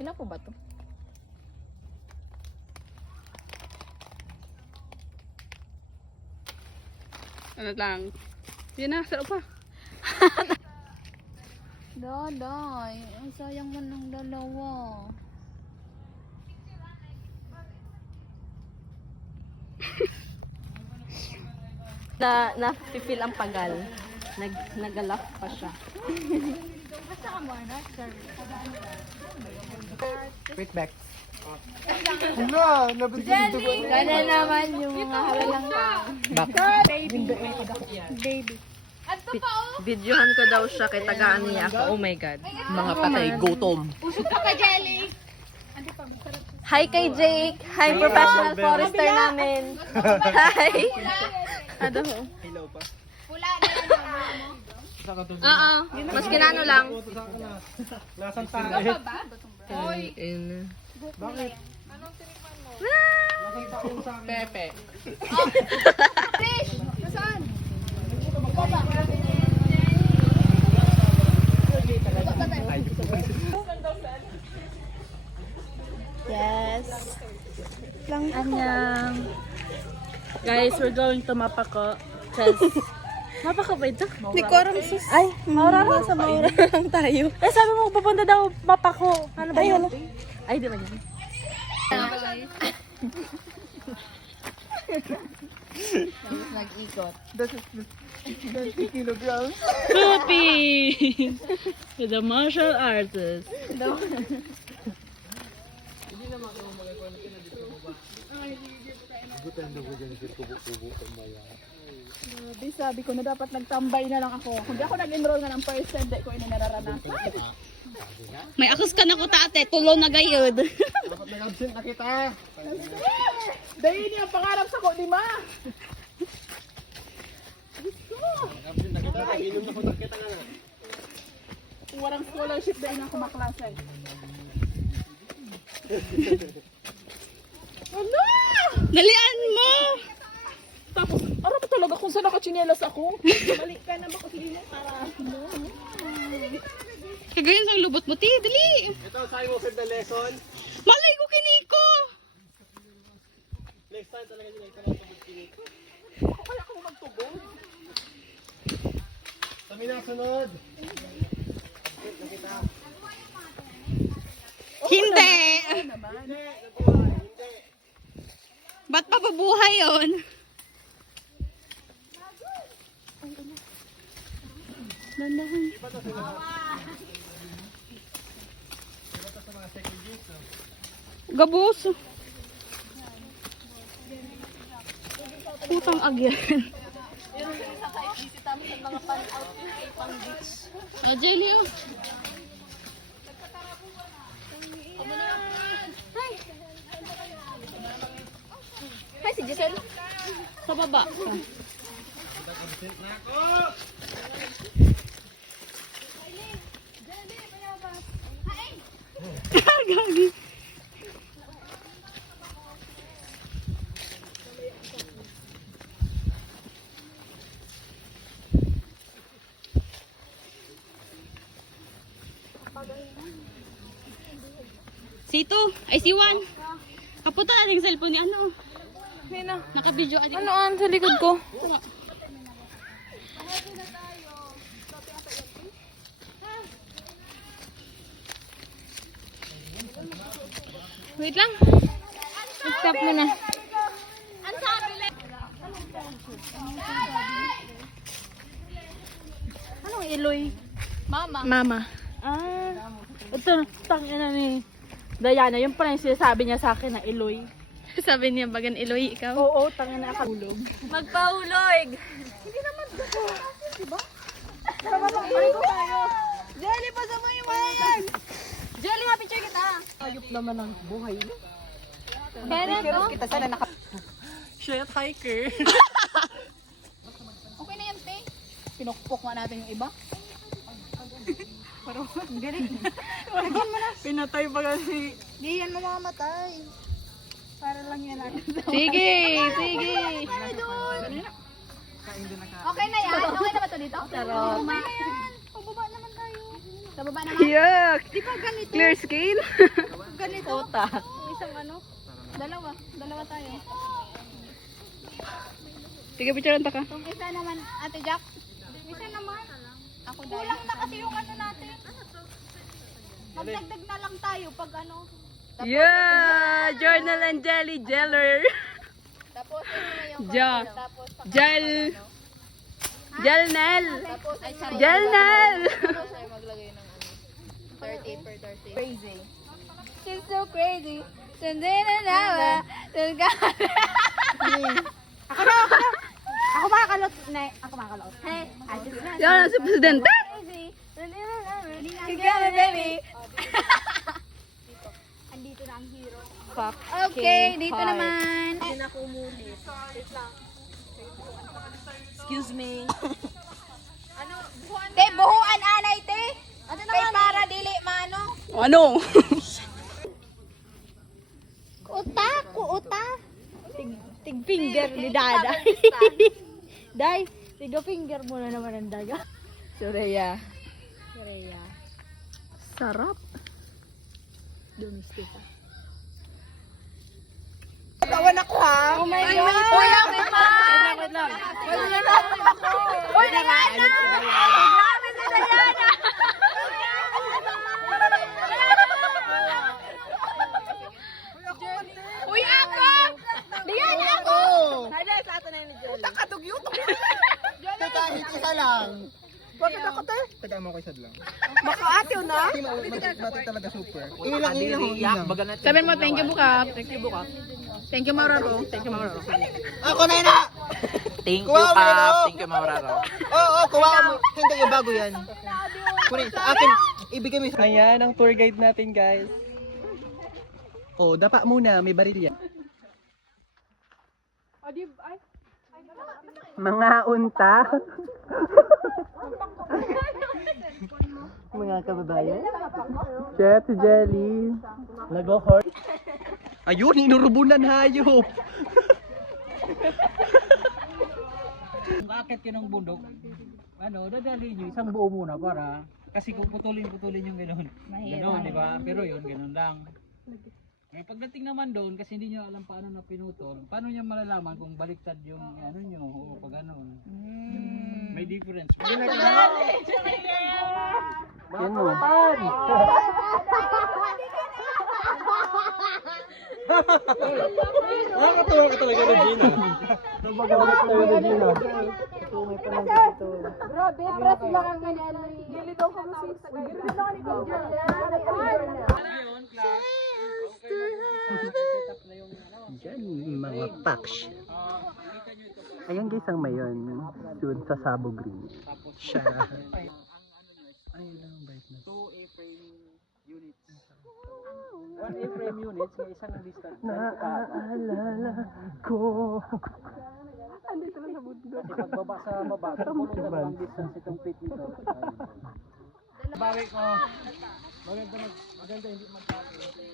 Ilan po ba to? Ano lang. Yan na, sarap pa. Daday, ang sayang mo ng dalawa. Na-feel ang pagal. Nagalak pa siya. Wait back. Hala, nabigyan ko. Gana naman yung mga halalang Back. baby. Videohan ko daw siya kay tagaan niya ako. Oh my God. Mga patay, gutom. Hi kay Jake. Hi professional forester namin. Hi. Ano ho? Hello pa. Oo. Mas kinano lang. Nasaan tayo? In. Bakit? Nasaan tayo sa akin? Pepe. Yes. Annyeong. Guys, we're going to Mapako. Cause, Mapako ba ito? Hindi ko aram sus. Ay, Maura lang sa Maura. lang tayo. Eh, sabi mo, pupunta daw Mapako. Ano ba yun? Ay, di ba yan? Nag-ikot. 20 kilograms. Poopy! To the martial artist. Sabi ko na dapat nagtambay na lang ako. Hindi ako nag-enroll nga ng first sem, di ko ini nararanasan. May akus ka na ko tate, tulo na gayod. Dapat nag-absent na kita. Dahil niya ang pangarap sa ko, di ma? Nag-absent na kita. Nag-inom na ko na kita nga na. Kung walang scholarship dahil na ako maklase. Ano? Dalian mo! Tapos, ano ba talaga kung saan nakachinelas ako? Balik ka na ba kasi mo para ano? Kagayon sa lubot mo, ti, dali! Ito, sabi mo for the lesson. Malay ko kiniko! Next time talaga nila ito lang pag-kinig. Ako kaya ako magtugong. Kami na sunod. Hindi! Ano naman? Ba't pa babuhay yun? Dandahan. Gabos. Putang agyan. Ah, jelly oh. Hi, si Giselle. Sa baba. Gagi. Si 2, ay si 1. Kaputa na yung cellphone ni ano. Nina. Naka-video Ano ang sa likod ko? Wait lang. Stop mo na. Anong iloy? Mama. Mama. Ah. Ito, tangina ni Diana. Yung pala yung sinasabi niya sa akin na iloy. Sabi niya, bagan iloy ikaw? Oo, tangina ka. Magpahulog. Tama ba? Balik ko tayo. Jelly, pasama yung mga yan. Jelly, nga picture kita. Ayop naman ang buhay. Kaya to? Kita sana naka... Shit, hiker. Okay na yan, te. Pinukpok nga natin yung iba. Pero, galing. Lagyan mo na. Pinatay pa kasi. Di yan mamamatay. Para lang yan natin. Sige, sige. Okay na yan? Okay na ba ito dito? Sarap. Okay na yan. Pababa naman tayo. Sa baba naman. Yuck! Di ba ganito? Clear skin? Ganito. Isang ano? Dalawa tayo. Sige, picture ka. Itong isa naman, Ate Jack. Isa naman. Ako dahil. Kulang na kasi yung ano natin. Magdagdag na lang tayo pag ano. Yeah! Journal and Jelly Jeller. Tapos ito na yung Ja. tapos Gel. Gelnel. ay sorry. Gelnel. Tapos tayo maglagay ng ano. 30 per 30. Crazy. She's so crazy. Sandinanawa. Ako makakalot. Ako makakalot. Hey, I just want Yan ang si Presidente. crazy. Kagana, baby. Andito na ang hero. Fuck. Okay, dito Hi. naman. Excuse me. Te, buhuan anay, te. Ano naman? Kay para dili mano. Ano? Kuuta. Tig finger ni Dada. Day, tiga finger mo na naman ang daga. Surya. Korea. Sarap. Domestika. Tawan ako ha. Oh my God. Kuya, may pa. Wait lang. Uy, Diana! Grabe si Diana! Uy, ako! Diana, ako! Kahit isa lang. Bakit ako te? Taga mo ko isa lang. Makaatiw na. Mati talaga super. Ilang. Sabihin mo, thank you, Bukap. Thank you, Bukap. Thank you, Mauraro. Thank you, Mauraro. Ako na na! Thank you, Kuha mo yun, Kap. oh. Thank you, Mauraro. Oo, kuha mo. Hindi, yung bago yan. Kunin sa akin. Ibigay mo. Ayan, ang tour guide natin, guys. Oh, dapa muna. May barilya. Mga unta. Mga kababayan. Chet, Jelly. Lago horse. Ayun, inurubunan hayop. Kung akit yun ng bundok, dadalhin nyo isang buo muna para, kasi kung putulin yung gano'n, di ba? Pero yun, gano'n lang. Eh, pagdating naman doon, kasi hindi nyo alam paano na pinutol, paano nyo malalaman kung baliktad yung ano nyo, o pag gano'n. May difference. Yan mo. Nakakatuwa ka talaga, Regina. Napagalit tayo, Regina. May panangkot ito. Grabe, press lang ang ganyan. Gili daw kami sis. Gili daw kami Yan, mga paks. Ayan guys ang mayon. Doon sa Sabo Green. Siya. Ayun lang ang brightness. 1 A-frame units, may isang distance. Naalala ko. Kasi pagbaba sa baba, pupunta na lang distance itong pit nito. Bawi ko. Maganda hindi magpapit.